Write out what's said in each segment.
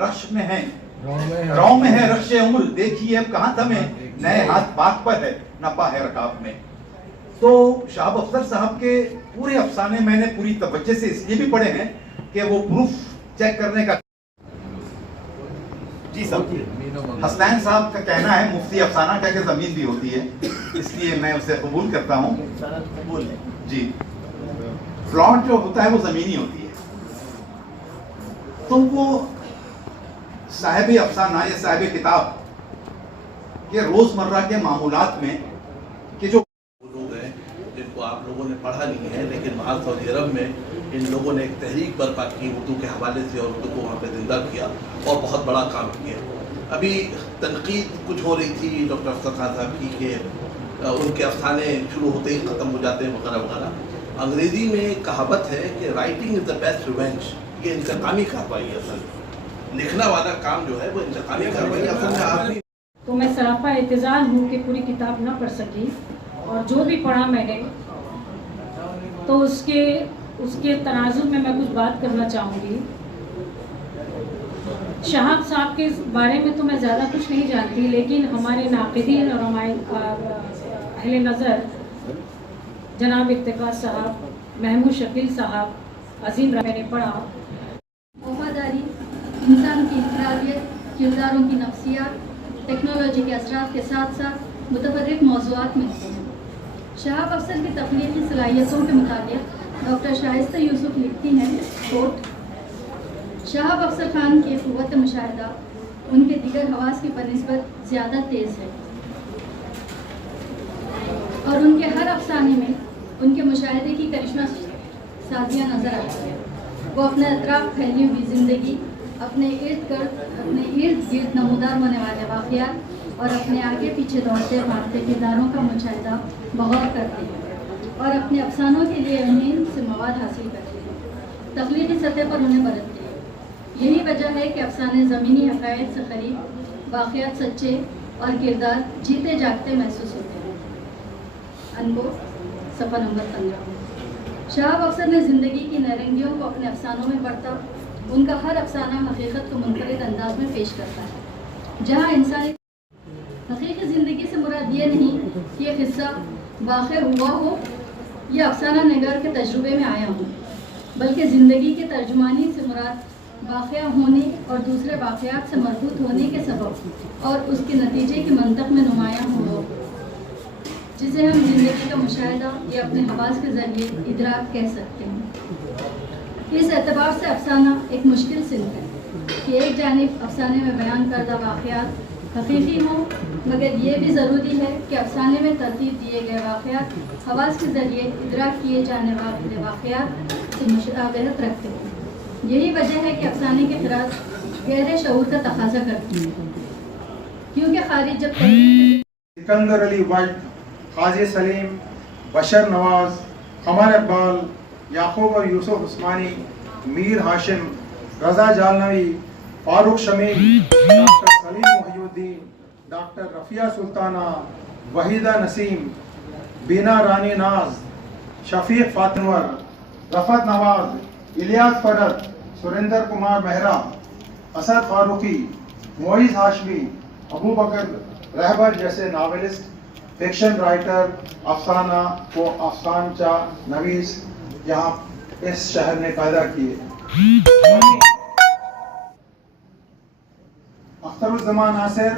Rush में है, रौ में है रश उम्र, देखिए अब कहाँ थमे, नए हाथ बात पर है, नपा है रकाब में। तो शहाब अख्तर साहब के पूरे अफसाने मैंने पूरी तवज्जो से इसलिए भी पढ़े हैं कि वो प्रूफ चेक करने का। जी साहब, हसनैन साहब का कहना है मुफ्ती अफसाना क्या कि ज़मीन भी होती है, इसलिए मैं उसे कबूल करता हूँ। जी, प्लॉट जो होता है वो ज़मीनी होती है। तो वो साहिब अफसाना या साहिब किताब के रोज़मर्रा के मामूलात में कि जो लोग हैं जिनको आप लोगों ने पढ़ा नहीं है, लेकिन वहाँ सऊदी अरब में इन लोगों ने एक तहरीक बर्पा की उर्दू के हवाले से और उर्दू को वहाँ पे जिंदा किया और बहुत बड़ा काम किया। अभी तनकीद कुछ हो रही थी डॉक्टर अफसर खान साहब की कि उनके अफसाने शुरू होते ही ख़त्म हो जाते हैं वगैरह वगैरह। अंग्रेज़ी में एक कहावत है कि writing is the best revenge, ये इंतकामी कार्रवाई है। असल लिखना वाला काम जो है वो इंतकामी कार्रवाई असल में आदमी। तो मैं सरापा एतज़ार हूँ कि पूरी किताब ना पढ़ सकी, और जो भी पढ़ा मैंने तो उसके तनाजुर में मैं कुछ बात करना चाहूँगी। शहाब साहब के बारे में तो मैं ज़्यादा कुछ नहीं जानती, लेकिन हमारे नाक़िदीन और हमारे अहले नज़र जनाब इफ्तिकार साहब, महमूद शकील साहब, अजीम मैंने पढ़ा। वफादारी, इंसान की इंफरादियत, किरदारों की नफ्सियात, टेक्नोलॉजी के असरात के साथ साथ मुतफर्रिक मौज़ूआत मिलते हैं। शहाब अफसर की तख्लीकी सलाहियतों के मुताबिक डॉक्टर शाइस्ता यूसुफ लिखती हैं, कोट, शहाब अफसर खान की क़ुव्वत मुशाहिदा उनके दीगर हवास की बनिस्बत ज़्यादा तेज़ है और उनके हर अफसाने में उनके मुशाहिदे की करिश्मा साजियाँ नज़र आती है। वो अपने अतराफ फैली हुई ज़िंदगी, अपने इर्द गिर्द नमूदार होने वाले वाक़यात और अपने आगे पीछे दौड़ते भागते किरदारों का मुशाहिदा बगौर करते हैं और अपने अफसानों के लिए अमीन से मवाद हासिल करते हैं, तख्लीकी सतह पर उन्हें बरतते हैं। यही वजह है कि अफसाने ज़मीनी हक़ाइक़ से करीब, वाक़यात सच्चे और किरदार जीते जागते महसूस होते हैं। अनको सफ़ा नंबर 15। शहाब अफसर ने ज़िंदगी की नारंगियों को अपने अफसानों में बरता। उनका हर अफसाना हकीकत को मुनफरिद अंदाज में पेश करता है, जहाँ इंसानी हकीकी ज़िंदगी से मुराद ये नहीं कि यह किस्सा वाक़ई हुआ हो या अफसाना निगार के तजुर्बे में आया हो, बल्कि ज़िंदगी की तर्जुमानी से मुराद वाक़या होने और दूसरे वाक़यात से मरबूत होने के सबब और उसके नतीजे के मंतक़ में नुमायाँ हो, जिसे हम ज़िंदगी का मुशाहिदा या अपने हवास के ज़रिए इदराक कह सकते हैं। इस एतबार से अफसाना एक मुश्किल सिंफ है कि एक जानिब अफसाने में बयान करदा वाक़यात हकीकी हों, मगर ये भी ज़रूरी है कि अफसाने में तरतीब दिए गए वाक़यात हवास के ज़रिए इदराक किए जाने वाले वाक़यात से मुशाबहत रखते हैं। यही वजह है कि अफसाने की क़िरात गहरे शऊर का तकाज़ा करती है, क्योंकि खारिज जब सिकंदर अली वल्द, काजी सलीम, बशर नवाज, कमर इकबाल, याकूब और यूसुफ उस्मानी, मीर हाशिम, रज़ा जालनवी, फारूक शमीम, डॉक्टर सलीम मुहियुद्दीन, डॉक्टर रफ़िया सुल्ताना, वहीदा नसीम, बीना रानी नाज, शफीक फातनवर, रफ़त नवाज, इलियास फरद, सुरेंद्र कुमार मेहरा, असद फारूकी, मोइज़ हाशमी, अबू बकर रहबर जैसे नावलिस्ट, फिक्शन राइटर, अफसाना को अफसानचा नवीस यहाँ इस शहर ने पैदा किए। अख्तरुज़्ज़मान नासिर,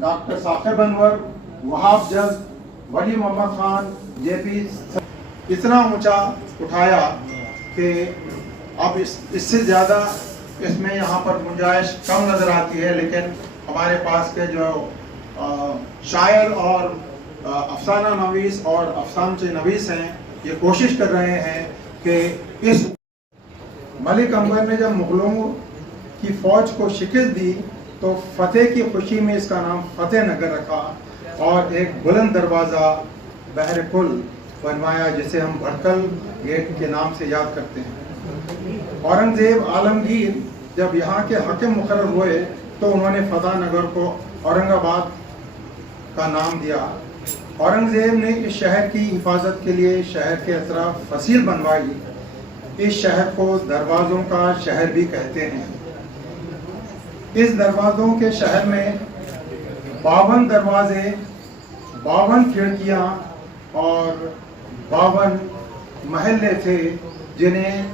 डॉक्टर साकिब अनवर, वहाब जज़, वली मोहम्मद खान जेपी इतना ऊंचा उठाया कि अब इससे ज़्यादा इसमें यहाँ पर गुंजाइश कम नज़र आती है। लेकिन हमारे पास के जो शायर और अफसाना नवीस और अफसानचे नवीस हैं, ये कोशिश कर रहे हैं कि इस मलिक अंबर ने जब मुग़लों की फ़ौज को शिकस्त दी तो फ़तेह की खुशी में इसका नाम फ़तेह नगर रखा और एक बुलंद दरवाज़ा बहर कुल बनवाया, जिसे हम भटकल गेट के नाम से याद करते हैं। औरंगज़ेब आलमगीर जब यहाँ के हाकिम मुकर्रर हुए तो उन्होंने फ़तेह नगर को औरंगाबाद का नाम दिया। औरंगज़ेब ने इस शहर की हिफाजत के लिए शहर के अतराफ फसील बनवाई। इस शहर को दरवाज़ों का शहर भी कहते हैं। इस दरवाज़ों के शहर में 52 दरवाजे, 52 खिड़कियाँ और 52 महल्ले थे जिन्हें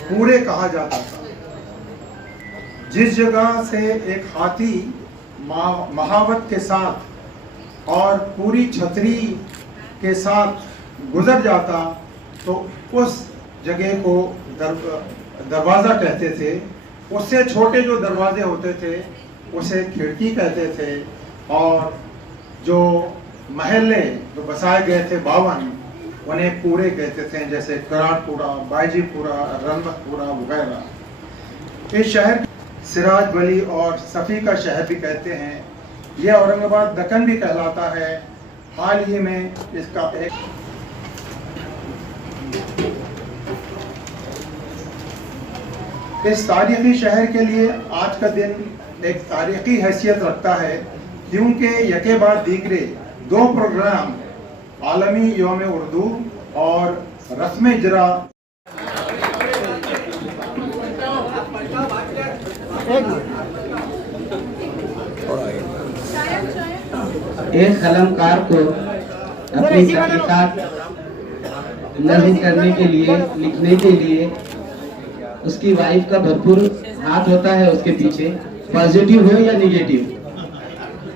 पूरे कहा जाता था। जिस जगह से एक हाथी महावत के साथ और पूरी छतरी के साथ गुजर जाता तो उस जगह को दरवाज़ा कहते थे। उससे छोटे जो दरवाजे होते थे उसे खिड़की कहते थे, और जो महल्ले जो बसाए गए थे 52 उन्हें पूरे कहते थे, जैसे कराटपुरा, बायजीपुरा, रनमतपुरा वगैरह। इस शहर सिराज वली और सफ़ी का शहर भी कहते हैं। यह औरंगाबाद दक्कन भी कहलाता है। हाल ही में इसका एक इस तारीखी शहर के लिए आज का दिन एक तारीखी हैसियत रखता है, क्योंकि यके बाद दीगरे 2 प्रोग्राम आलमी यौम उर्दू और रस्म इजरा एक कलमकार को अपनी तहकीकात नज़्म करने के लिए, लिखने के लिए उसकी वाइफ का भरपूर हाथ होता है उसके पीछे, पॉजिटिव हो या निगेटिव,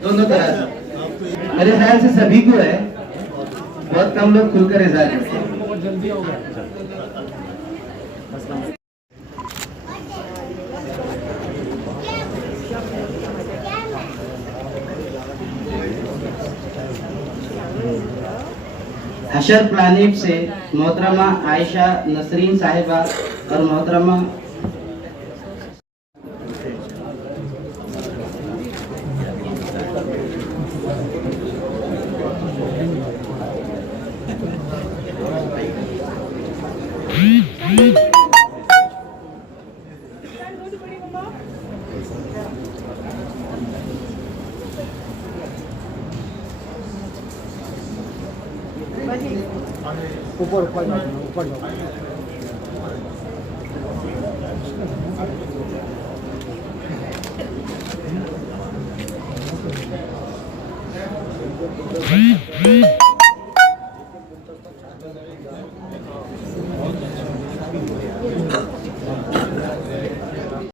दोनों तरह से। मेरे ख्याल से सभी को है, बहुत कम लोग खुलकर इज़हार करते हैं। हशर प्लानिट से मोहतरमा आयशा नसरीन साहिबा और मोहतरमा ऊपर